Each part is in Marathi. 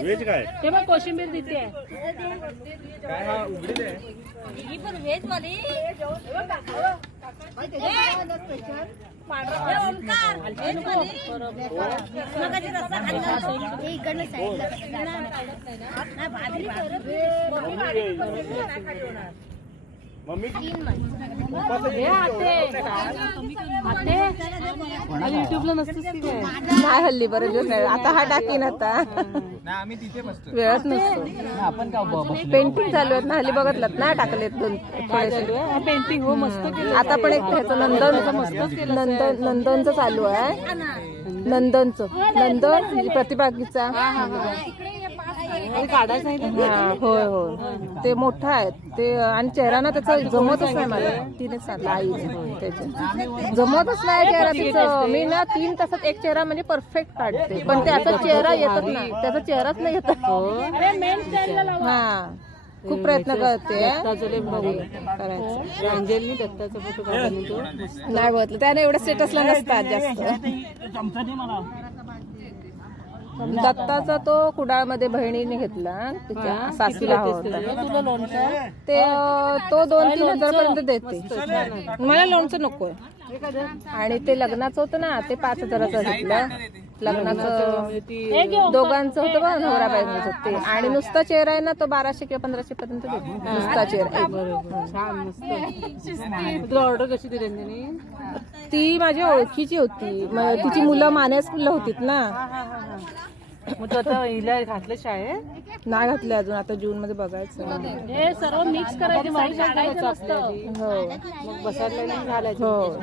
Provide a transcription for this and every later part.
व्हेज काय ते मग कोशिंबीर देते काय हा उघडीच आहे ही पण व्हेज वाली मम्मी युट्यूबला नसतेच की काय नाही हल्ली बरं दिवस नाही आता हा टाकीन आता आम्ही तिथे बसतो वेळच नसतो आपण का पेंटिंग चालू आहेत ना हल्ली बघतलात ना टाकलेत दोन पेंटिंग हो मस्त केलं आता पण एक ह्याचं नंदनचं चालू आहे नंदनचं नंदन प्रतिभागीचा काढायचं नाही होय होय ते मोठं आहे ते आणि चेहरा ना त्याचा जमतच नाही मला तिने सांगितलं आई त्याच्या जमतच नाही चेहरा तिचं मी ना 3 तासात एक चेहरा म्हणजे परफेक्ट काढते पण त्याचा चेहरा येतच नाही त्याचा चेहराच नाही येत हा खूप प्रयत्न करते करायचं अंजली दत्ताचा फोटो काढला नाही बघितलं त्याने एवढं स्टेटसला नसतात जास्त दत्ताचा तो कुडाळमध्ये बहिणीने घेतला तिच्या सासूला होता तुला लोणचं ते तो 2-3 हजारापर्यंत देते मला लोणचं नकोय आणि ते लग्नाचं होतं ना ते 5 हजाराचं घेतलं लग्नाचं दोघांचं होतं बघ नवरा बायकोचं ते आणि नुसता चेहरा आहे ना तो 1200 किंवा 1500 पर्यंत देते नुसता चेहरा छान मस्त तुला ऑर्डर कशी दिली त्यांनी ती माझ्या ओळखीची होती तिची मुलं माने स्कूलला होतीत ना मग तू आता हिला घातलं शाळेत नाही घातले अजून आता जून मध्ये बघायचं हे सर्व मिक्स करायचं हो मग बसायला घालायचं हो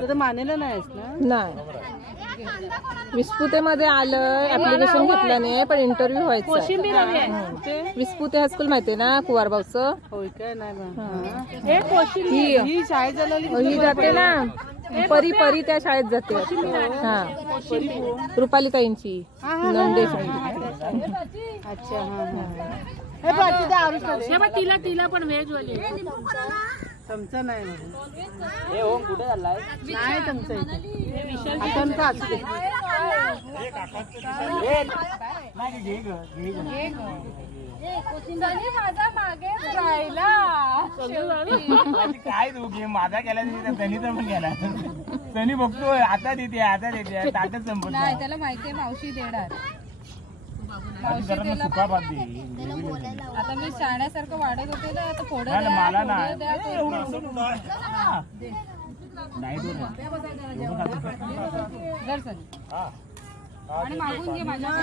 तू तर मानेला नाहीस ना नाही विस्पुतेमध्ये आलं ऍप्लिकेशन घेतलं नाही पण इंटरव्ह्यू व्हायचा विस्पुते हायस्कूल माहितीये ना कुवारबावचं होय काय नाही ही शाळेत ही जाते ना परी परी त्या शाळेत जाते हा रुपालीताईंची नंदेश अच्छा तिला पण व्हेज वाली चमचा नाही कुठे झालाय नाही चमचा चमचा असते काय दोघे माझा केला त्यांनी तर पण गेला त्यांनी बघतोय आता देते ताटच संपत नाही त्याला माहितीये मावशी देणार आता मी शाण्यासारखं वाढत होते ना आता थोडं मला नाही आणि मागून घे माझ्याकडे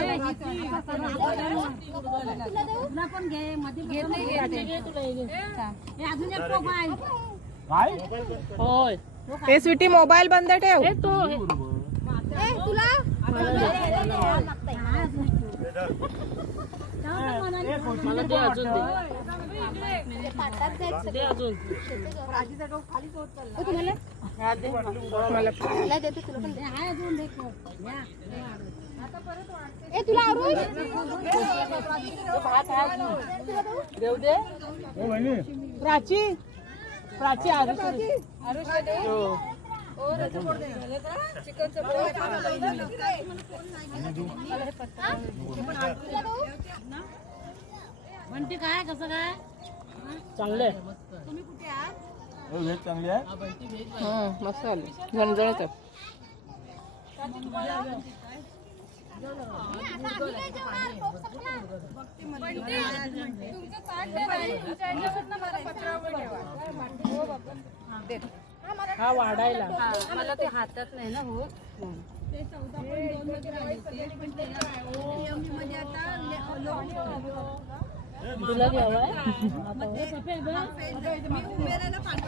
होय ते स्वीटी मोबाईल बंद ठेव तुला मला ते अजून दे अजून देऊ दे प्राची प्राची म्हणते काय कसं काय चांगले तुम्ही कुठे आहात चांगली आहे मस्त आली झणझणीत आहे हा वाढायला मला ते हातात नाही ना हो तुला घ्यावाय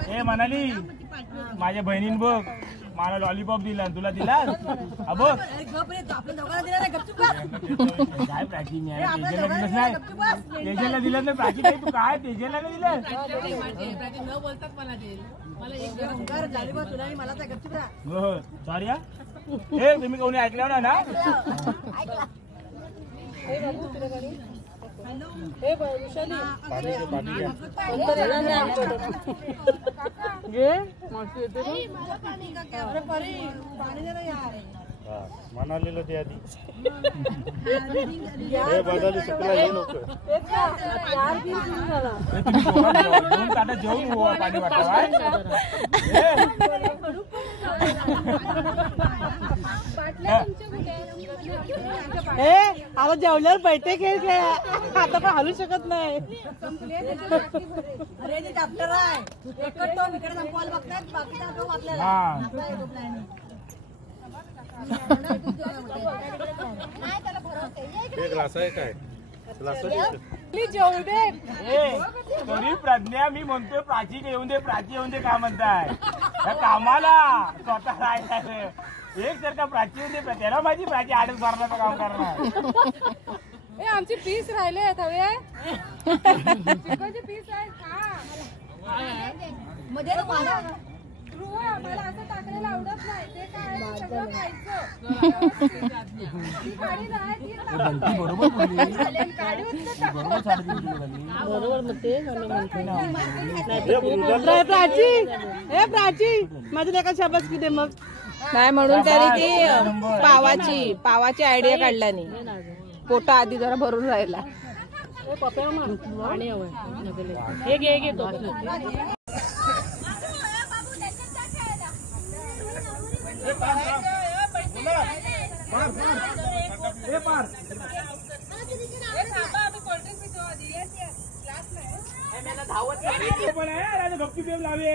ए म्हणाली माझ्या बहिणीन बघ मला लॉलीपॉप दिला तुला दिला बघ काय प्राची तेजेला दिलं ना प्राची तू काय तेजेला नाही दिलं हो सॉरी हा हे तुम्ही कोणी ऐकलं ना म्हणालेलं ते आधी हे बदलली सुकला हे लोक दोन ताटा जेवून पाणी वाटावा आता जेवल्यावर बैठे खेळ खेळा आता पण हलू शकत नाही. अरे ते डॉक्टर आहे इकडे संपवायला बघतात बाकीचा तो आपल्याला असा आहे तो प्लॅनिंग. तरी प्रज्ञा मी म्हणतोय प्राची येऊन दे प्राची येऊन दे का म्हणताय या कामाला स्वतः राहायचं एक सारखा प्राची येऊन दे त्याला माहिती प्राची आडच भरण्याचं काम करणार. आमची पीस राहिले आहेत हवे चिकनची पीस आहे मध्ये मला असं टाकलेलं आवडत नाही ते काय सगळं खायचं बरोबर मग ते प्राची हे प्राची माझ्या लेका शाबास किती मग नाही म्हणून त्याने ती पावाची आयडिया काढला नाही. पोटा आधी जरा भरून राहिला. हे घे तो भक्ती प्रेम लावे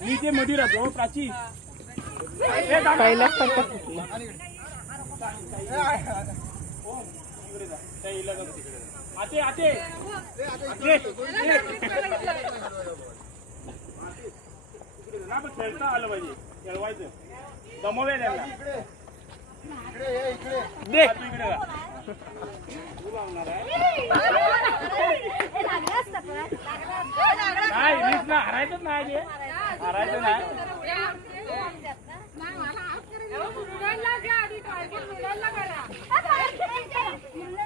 मी ते मध्ये राहतो प्राची पहिलाच फक्त आते आते खेळता आलं पाहिजे खेळवायचं दमवूया त्याला देख तू इकडे नाही रीस ना हरायचंच नाही हरायचं नाही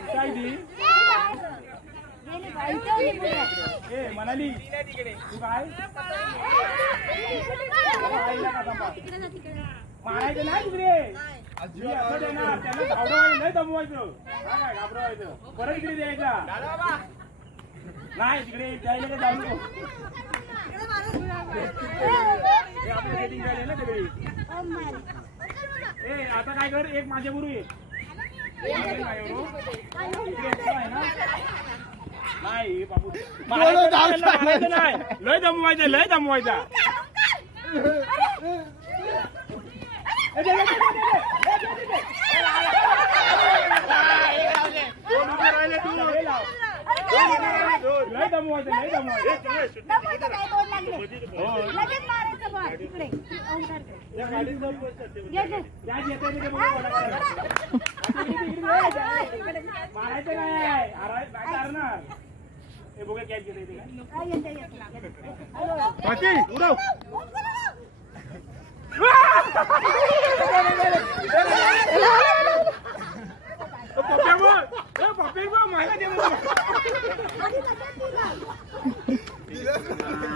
काय दी ए म्हणाली तू काय मारायचं नाही तिकडे त्यांना घाबरवायचं नाही दमवायचं काय घाबरवायचं परत इकडे द्यायचा नाही तिकडे जायला का जाऊ नको आपलं सेटिंग झाले ना तिकडे. ए आता काय कर एक माझ्या बरोबर ये नाही बाबू मारायचं नाही लय दमवायचा लय दमवायचं मारायचं नाही करणार हे बघा कॅच घेता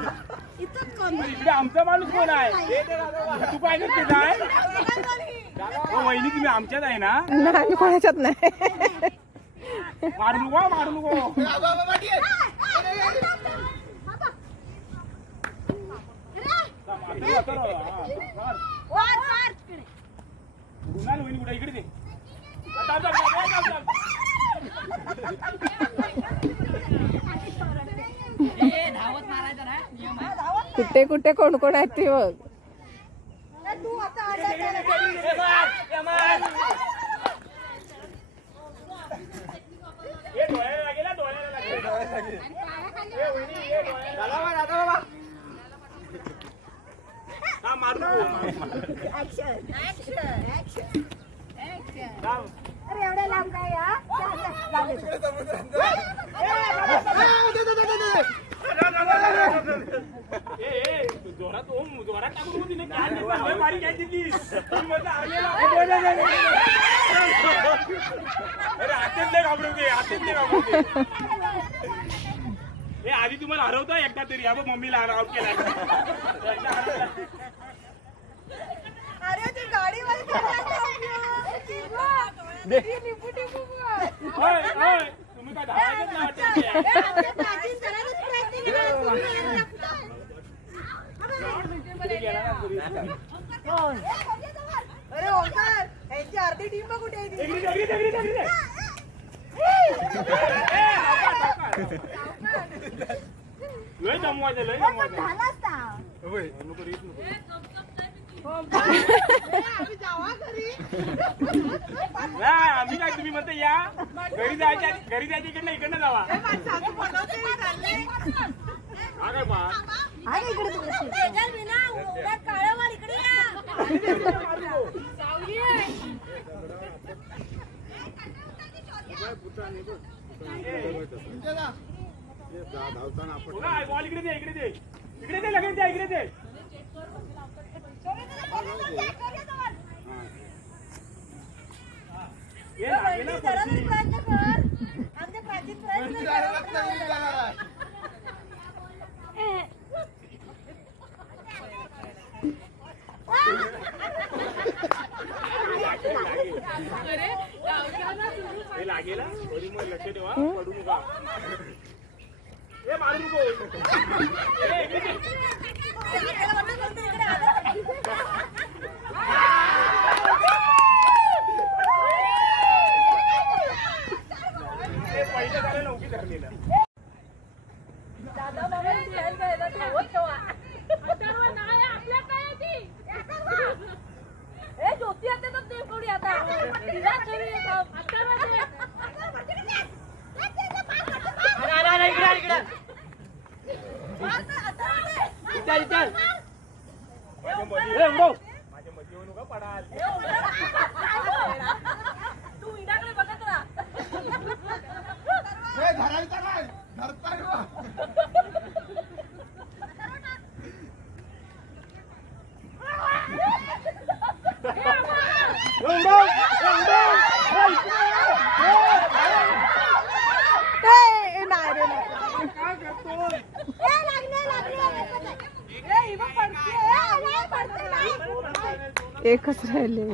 इकडे आमचा माणूस कोण आहे तू काय करते काय वहिनी तुम्ही आमच्यात आहे ना नाही कोणाच्यात नाही. मारू नको वहिनी कुठे इकडे कुठे कुठे कोण कोण आहेत ते बघ. अरे एवढ्या लांब काय जोरात टाकून तिने काय बारी काय दिली अरे हातेतले घाबरवते हे आधी तुम्हाला हरवता एकदा तरी मम्मीला आउट केला तुम्ही काय धावायचं अरे ओंकार यांची अर्धी टीम बघ कुठे लय जमवायचं लय जमवायचं आम्ही काय तुम्ही म्हणता या घरी जायच्या इकडनं इकडनं जावा हा काय पा बॉल इकडे दे इकडे दे इकडे दे लगेच द्या इकडे दे लागेल लक्ष ठेवा पडू नका मारू नको पहिलं झालं नौकी धरलेलं ज्योती आता थोडी आता माझ्या मध्ये येऊ नका पडाल तू इडाकडे बघत राहा एकच राहिले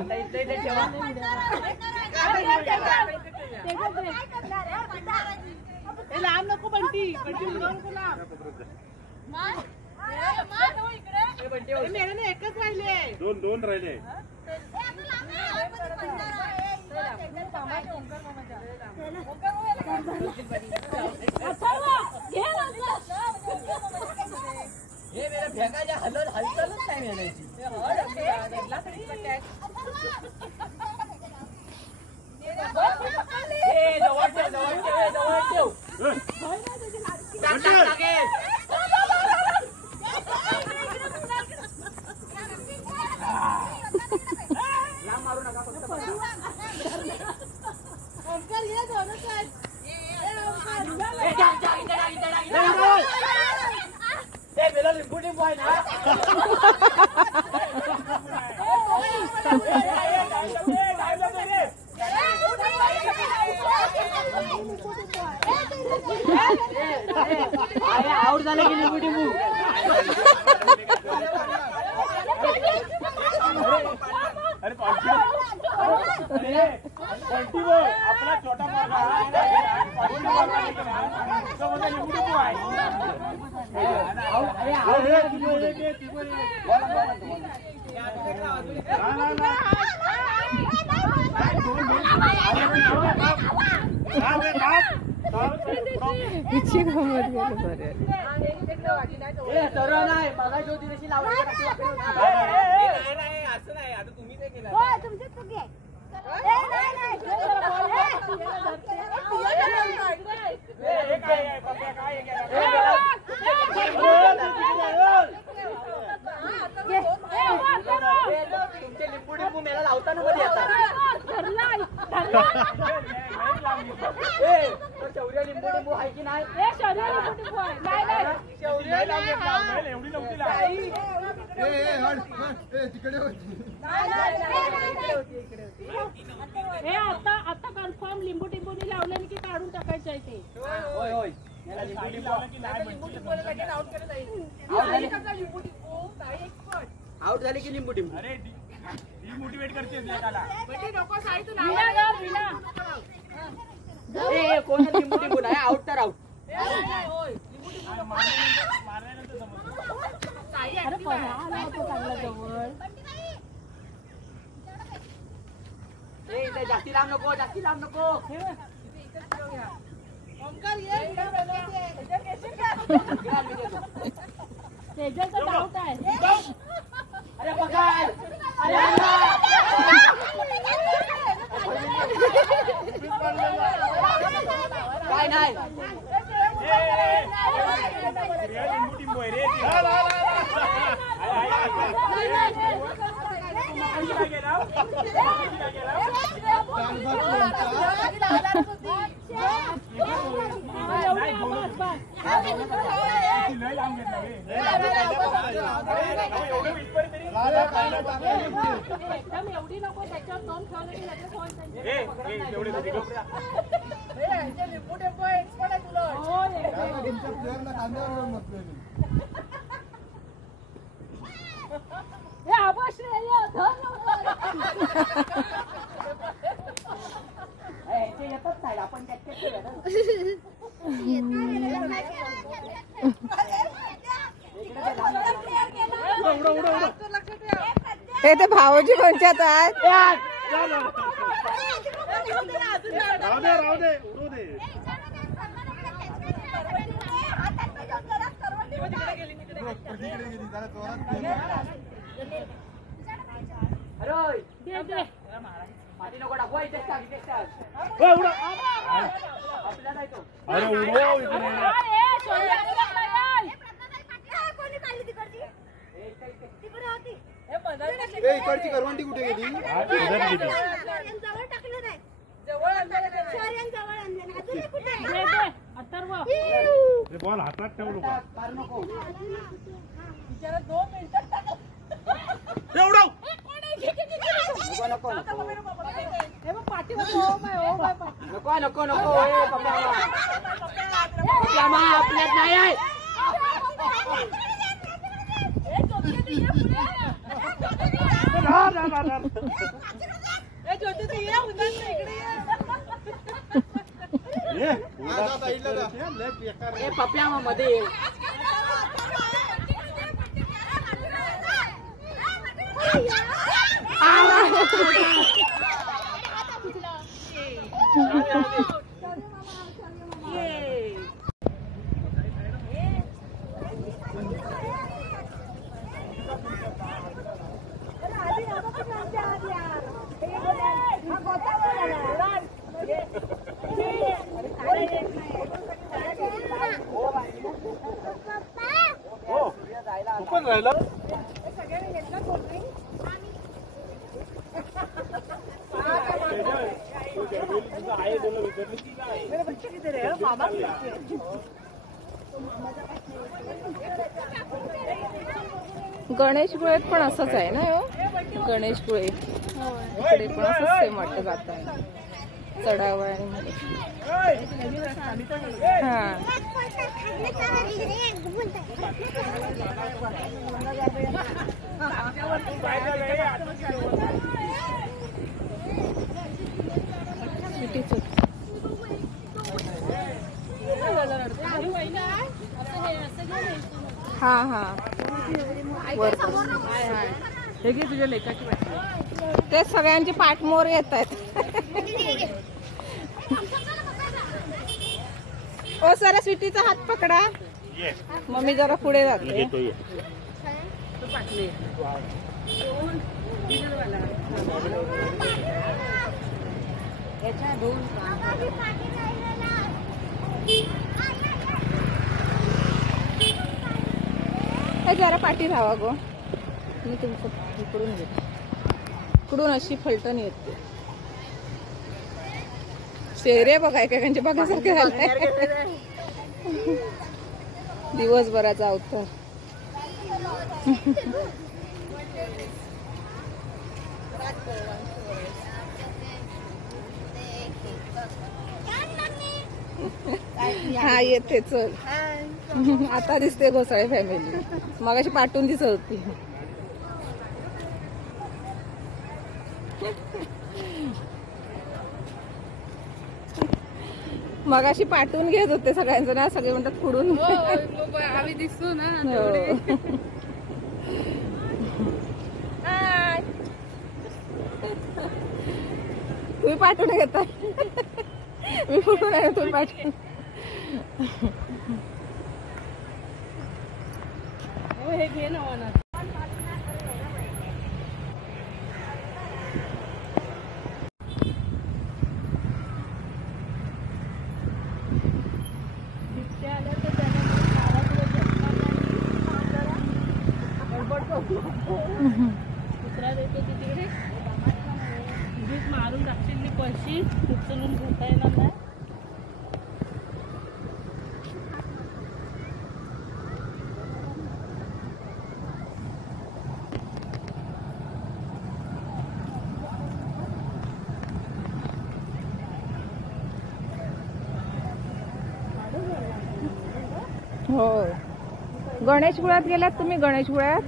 लांब नको बंटी नको लांब एकच राहिले दोन राहिले हलचालच नाही मिळायची आउट झाला की लिंबू टिंबू अरे आपला छोटा हिची गंमत गेलं बरं असं नाही आता तुम्ही काय केलं तुमचे लिंबू टिंबू मेला लावताना मध्ये येतात शौर्य लिंबू टिंबू आहे की नाही एवढी नव्हती हे आता कन्फर्म लिंबू टिंबूनी लावलं की काढून टाकायचं आहे ते होय होय आउट झाले की लिंबू टिंबू अरे मोटिवेट करतेस लेकाला. कोण लिंबू टिंबू नाही आउट तर आउट. मारल्यानंतर समजतं. जास्ती लांब नको जास्ती लांब नको. अरे पकड. काय नाही लिंबू टिंबू आहे रे. एवढी नको त्याच्यावर दोन ठेवले येतच नाही आपण हे ते भाऊजी कोणच्यात आहेत. पाणी नको टाकू इथे आपल्याला नाही तो. अरे इकडची करवंटी कुठे गेली. बॉल हातात ठेवू नको. नको नको नको आपल्यात नाही आहे. पप्या मध्ये गणेशपुळेत पण असंच आहे ना. हो गणेशपुळे इकडे पण असंच सेम वाटतं जाताना चढाव आणि हा. हा हा हे घे तुझ्या लेखाची वाटली. ते सगळ्यांची पाठमोर येत आहेत. ओ सर स्वीटीचा हात पकडा. मम्मी जरा पुढे जाते. जरा पाठी राहावा गो. मी तुमचं इकडून घेते. इकडून अशी फलटण येते. चेहरे बघाय काय बघायसारखे झाले. दिवसभराचा अवतार. हा येते चल. आता दिसते घोसाळे फॅमिली. मगाशी पाठवून दिसत होती. मगाशी पाठवून घेत होते सगळ्यांचं ना, सगळे म्हणतात पुढून आम्ही दिसतो ना. तुम्ही पाठवून घेता, मी पुढून आहे, तुम्ही पाठवून. हे घे ना मला. कुत्रा देतो तिकडे भीक मारून टाकशील पैसे उचलून घेता येणार नाही. हो, गणेशगुळ्यात गेल्यात तुम्ही? गणेशगुळ्यात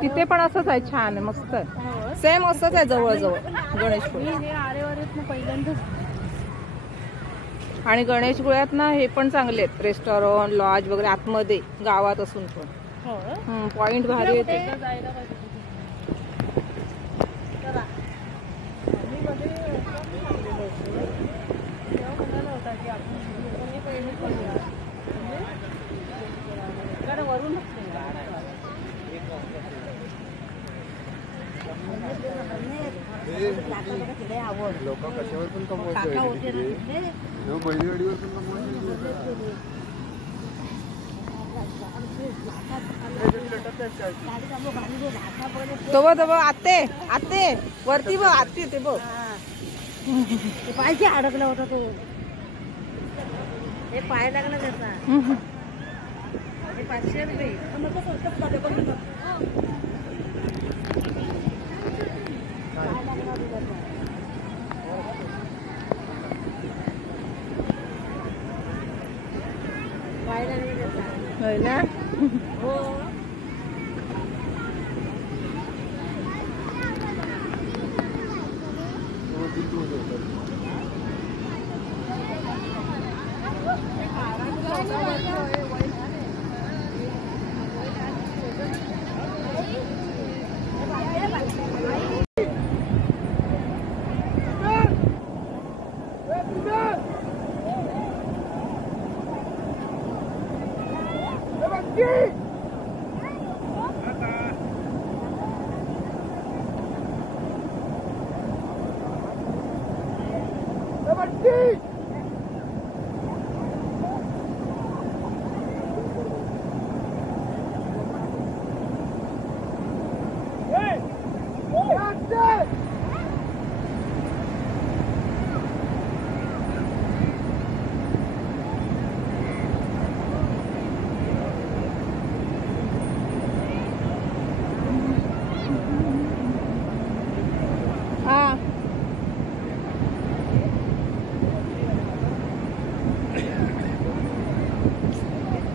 तिथे पण असंच आहे, छान आहे, मस्त आहे, सेम असंच आहे जवळजवळ गणेशगुळ्यात. हे आरेवारीत पहिल्यांदाच. आणि गणेशगुळ्यात ना हे पण चांगले आहेत, रेस्टॉरंट, लॉज वगैरे आतमध्ये गावात असून पण. पॉइंट भारी येते. जायला पाहिजे. वरून लोक कशावर पण कमवायचं, बैलगाडीवर पण कमवायचं. तो बघ आते आते वरती बघ, आते ते बघ, पायचे अडकलं होतं तो, हे पाय लागला त्याचा. 500 रुपये. पाय लागला त्याचा. होय ना. हो.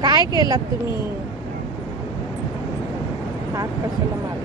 काय केलात तुम्ही? हात कशाला मार